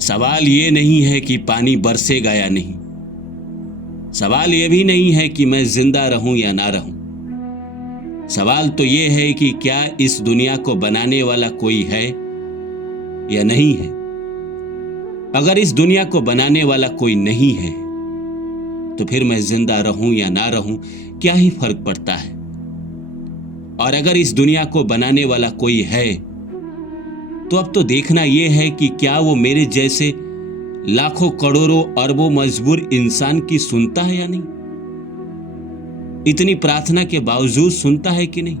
सवाल ये नहीं है कि पानी बरसेगा या नहीं। सवाल ये भी नहीं है कि मैं जिंदा रहूं या ना रहूं। सवाल तो ये है कि क्या इस दुनिया को बनाने वाला कोई है या नहीं है। अगर इस दुनिया को बनाने वाला कोई नहीं है तो फिर मैं जिंदा रहूं या ना रहूं, क्या ही फर्क पड़ता है। और अगर इस दुनिया को बनाने वाला कोई है तो अब तो देखना यह है कि क्या वो मेरे जैसे लाखों करोड़ों अरबों मजबूर इंसान की सुनता है या नहीं। इतनी प्रार्थना के बावजूद सुनता है कि नहीं।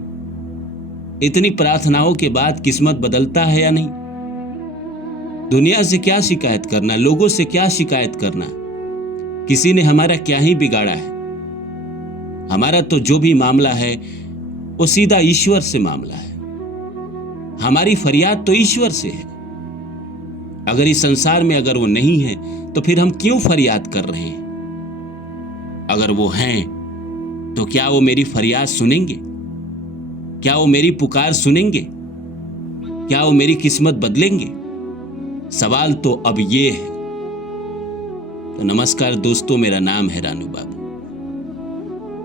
इतनी प्रार्थनाओं के बाद किस्मत बदलता है या नहीं। दुनिया से क्या शिकायत करना, लोगों से क्या शिकायत करना। किसी ने हमारा क्या ही बिगाड़ा है। हमारा तो जो भी मामला है वो सीधा ईश्वर से मामला है। हमारी फरियाद तो ईश्वर से है। अगर इस संसार में अगर वो नहीं है तो फिर हम क्यों फरियाद कर रहे हैं। अगर वो हैं तो क्या वो मेरी फरियाद सुनेंगे। क्या वो मेरी पुकार सुनेंगे। क्या वो मेरी किस्मत बदलेंगे। सवाल तो अब ये है। तो नमस्कार दोस्तों, मेरा नाम है रानू बाबू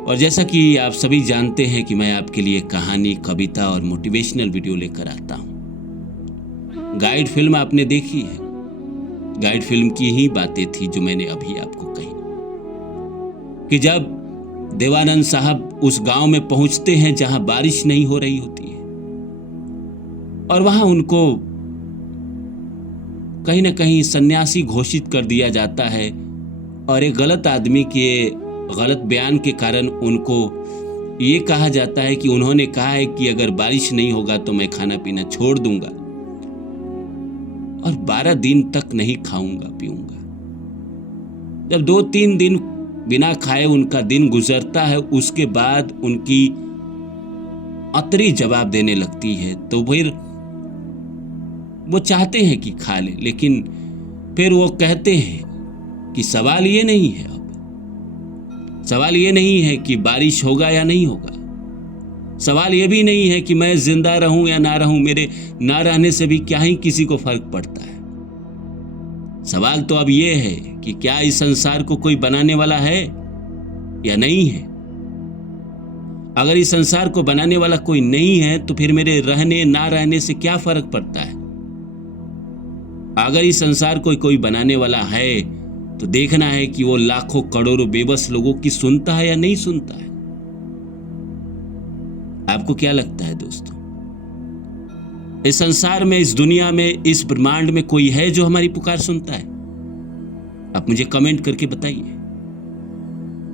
और जैसा कि आप सभी जानते हैं कि मैं आपके लिए कहानी, कविता और मोटिवेशनल वीडियो लेकर आता हूं। गाइड फिल्म आपने देखी है। गाइड फिल्म की ही बातें थी जो मैंने अभी आपको कही कि जब देवानंद साहब उस गांव में पहुंचते हैं जहां बारिश नहीं हो रही होती है और वहां उनको कहीं ना कहीं सन्यासी घोषित कर दिया जाता है और एक गलत आदमी के गलत बयान के कारण उनको ये कहा जाता है कि उन्होंने कहा है कि अगर बारिश नहीं होगा तो मैं खाना पीना छोड़ दूंगा और 12 दिन तक नहीं खाऊंगा पीऊंगा। जब 2-3 दिन बिना खाए उनका दिन गुजरता है, उसके बाद उनकी अतरी जवाब देने लगती है तो फिर वो चाहते हैं कि खा ले, लेकिन फिर वो कहते हैं कि सवाल ये नहीं है। अब सवाल ये नहीं है कि बारिश होगा या नहीं होगा। सवाल ये भी नहीं है कि मैं जिंदा रहूं या ना रहूं, मेरे ना रहने से भी क्या ही किसी को फर्क पड़ता है। सवाल तो अब ये है कि क्या इस संसार को कोई बनाने वाला है या नहीं है। अगर इस संसार को बनाने वाला कोई नहीं है तो फिर मेरे रहने ना रहने से क्या फर्क पड़ता है। अगर इस संसार को कोई बनाने वाला है तो देखना है कि वो लाखों करोड़ों बेबस लोगों की सुनता है या नहीं सुनता है। आपको क्या लगता है दोस्तों, इस संसार में, इस दुनिया में, इस ब्रह्मांड में कोई है जो हमारी पुकार सुनता है? आप मुझे कमेंट करके बताइए।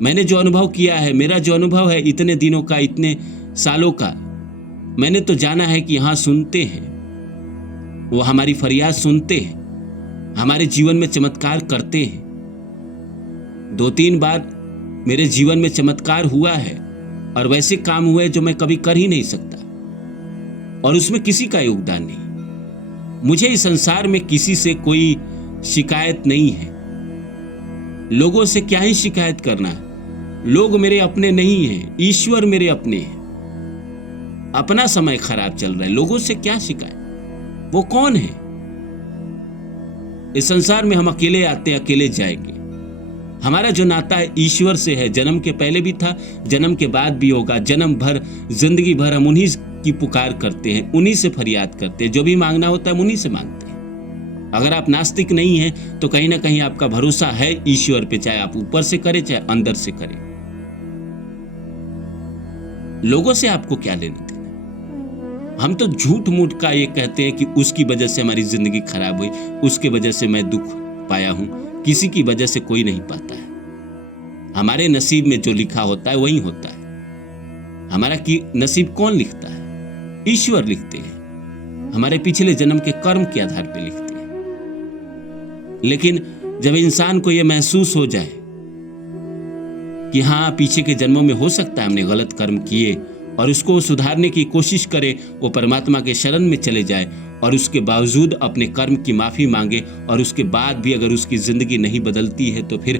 मैंने जो अनुभव किया है, मेरा जो अनुभव है इतने दिनों का, इतने सालों का, मैंने तो जाना है कि हाँ सुनते हैं। वो हमारी फरियाद सुनते हैं, हमारे जीवन में चमत्कार करते हैं। 2-3 बार मेरे जीवन में चमत्कार हुआ है और वैसे काम हुए जो मैं कभी कर ही नहीं सकता और उसमें किसी का योगदान नहीं। मुझे इस संसार में किसी से कोई शिकायत नहीं है। लोगों से क्या ही शिकायत करना है। लोग मेरे अपने नहीं हैं, ईश्वर मेरे अपने हैं। अपना समय खराब चल रहा है, लोगों से क्या शिकायत। वो कौन है? इस संसार में हम अकेले आते, अकेले जाएंगे। हमारा जो नाता है ईश्वर से है, जन्म के पहले भी था, जन्म के बाद भी होगा। जन्म भर, जिंदगी भर हम उन्हीं की पुकार करते हैं, उन्हीं से फरियाद करते हैं। जो भी मांगना होता है उन्हीं से मांगते हैं। अगर आप नास्तिक नहीं हैं तो कहीं ना कहीं आपका भरोसा है ईश्वर पे, चाहे आप ऊपर से करें चाहे अंदर से करें। लोगों से आपको क्या लेना देना। हम तो झूठ मूठ का ये कहते हैं कि उसकी वजह से हमारी जिंदगी खराब हुई, उसके वजह से मैं दुख पाया हूं। किसी की वजह से कोई नहीं पाता है। हमारे नसीब में जो लिखा होता है वही होता है। हमारा की नसीब कौन लिखता है? ईश्वर लिखते हैं। हमारे पिछले जन्म के कर्म के आधार पर लिखते हैं। लेकिन जब इंसान को यह महसूस हो जाए कि हाँ पीछे के जन्मों में हो सकता है हमने गलत कर्म किए और उसको सुधारने की कोशिश करे, वो परमात्मा के शरण में चले जाए और उसके बावजूद अपने कर्म की माफी मांगे और उसके बाद भी अगर उसकी जिंदगी नहीं बदलती है तो फिर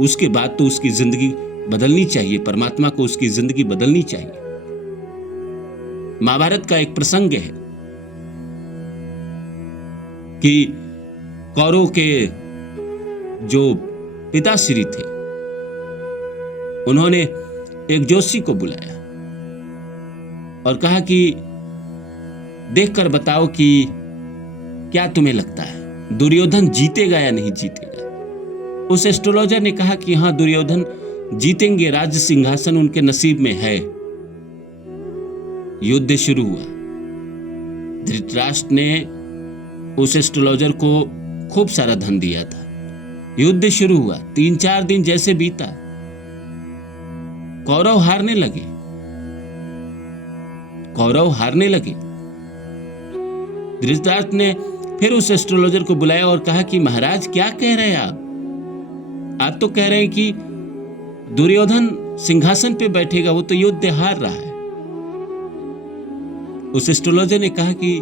उसके बाद तो उसकी जिंदगी बदलनी चाहिए। परमात्मा को उसकी जिंदगी बदलनी चाहिए। महाभारत का एक प्रसंग है कि कौरव के जो पिताश्री थे उन्होंने एक जोशी को बुलाया और कहा कि देखकर बताओ कि क्या तुम्हें लगता है दुर्योधन जीतेगा या नहीं जीतेगा। उस एस्ट्रोलॉजर ने कहा कि हाँ, दुर्योधन जीतेंगे, राज्य सिंहासन उनके नसीब में है। युद्ध शुरू हुआ। धृतराष्ट्र ने उस एस्ट्रोलॉजर को खूब सारा धन दिया था। युद्ध शुरू हुआ। 3-4 दिन जैसे बीता, कौरव हारने लगे। धृतराष्ट्र ने फिर उस एस्ट्रोलॉजर को बुलाया और कहा कि महाराज क्या कह रहे हैं आप तो कह रहे हैं कि दुर्योधन सिंहासन पे बैठेगा, वो तो युद्ध हार रहा है। उस एस्ट्रोलॉजर ने कहा कि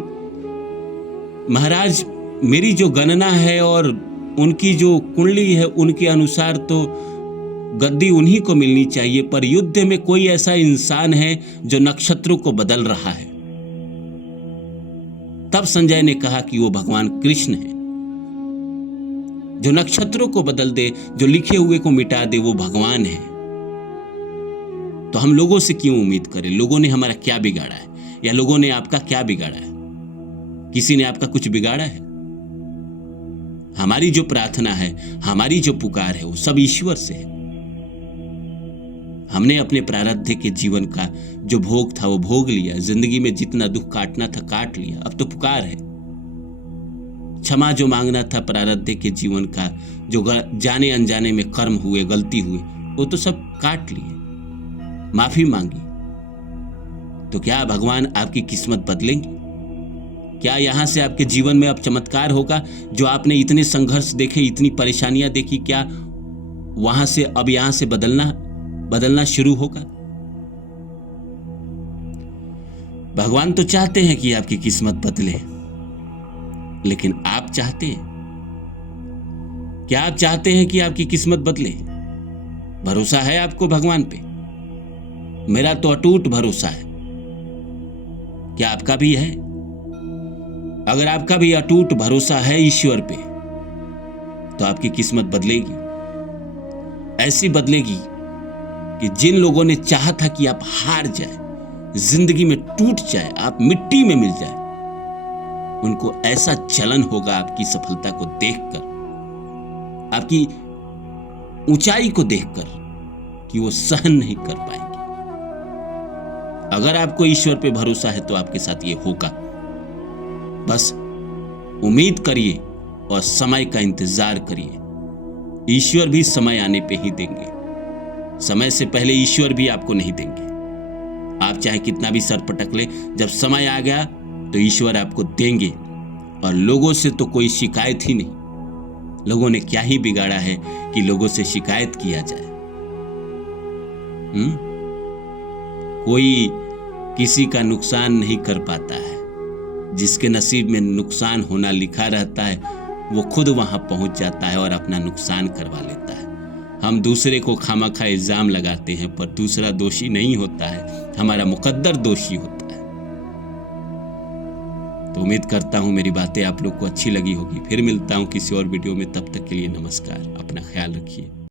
महाराज, मेरी जो गणना है और उनकी जो कुंडली है उनके अनुसार तो गद्दी उन्हीं को मिलनी चाहिए, पर युद्ध में कोई ऐसा इंसान है जो नक्षत्रों को बदल रहा है। तब संजय ने कहा कि वो भगवान कृष्ण है, जो नक्षत्रों को बदल दे, जो लिखे हुए को मिटा दे, वो भगवान है। तो हम लोगों से क्यों उम्मीद करें? लोगों ने हमारा क्या बिगाड़ा है, या लोगों ने आपका क्या बिगाड़ा है? किसी ने आपका कुछ बिगाड़ा है? हमारी जो प्रार्थना है, हमारी जो पुकार है, वो सब ईश्वर से है। हमने अपने प्रारब्ध के जीवन का जो भोग था वो भोग लिया। जिंदगी में जितना दुख काटना था काट लिया। अब तो पुकार है, क्षमा जो मांगना था प्रारब्ध के जीवन का, जो जाने अनजाने में कर्म हुए, गलती हुई, वो तो सब काट लिए, माफी मांगी। तो क्या भगवान आपकी किस्मत बदलेंगे? क्या यहां से आपके जीवन में अब चमत्कार होगा? जो आपने इतने संघर्ष देखे, इतनी परेशानियां देखी, क्या वहां से अब यहां से बदलना शुरू होगा? भगवान तो चाहते हैं कि आपकी किस्मत बदले, लेकिन आप चाहते हैं? क्या आप चाहते हैं कि आपकी किस्मत बदले? भरोसा है आपको भगवान पे? मेरा तो अटूट भरोसा है। क्या आपका भी है? अगर आपका भी अटूट भरोसा है ईश्वर पे, तो आपकी किस्मत बदलेगी। ऐसी बदलेगी कि जिन लोगों ने चाहा था कि आप हार जाए, जिंदगी में टूट जाए, आप मिट्टी में मिल जाए, उनको ऐसा जलन होगा आपकी सफलता को देखकर, आपकी ऊंचाई को देखकर, कि वो सहन नहीं कर पाएंगे। अगर आपको ईश्वर पे भरोसा है तो आपके साथ ये होगा। बस उम्मीद करिए और समय का इंतजार करिए। ईश्वर भी समय आने पे ही देंगे। समय से पहले ईश्वर भी आपको नहीं देंगे। आप चाहे कितना भी सर पटक ले, जब समय आ गया तो ईश्वर आपको देंगे। और लोगों से तो कोई शिकायत ही नहीं। लोगों ने क्या ही बिगाड़ा है कि लोगों से शिकायत किया जाए? कोई किसी का नुकसान नहीं कर पाता है। जिसके नसीब में नुकसान होना लिखा रहता है, वो खुद वहां पहुंच जाता है और अपना नुकसान करवा लेता है। हम दूसरे को खामखा इल्जाम लगाते हैं, पर दूसरा दोषी नहीं होता है, हमारा मुकद्दर दोषी होता है। तो उम्मीद करता हूं मेरी बातें आप लोग को अच्छी लगी होगी। फिर मिलता हूं किसी और वीडियो में। तब तक के लिए नमस्कार। अपना ख्याल रखिए।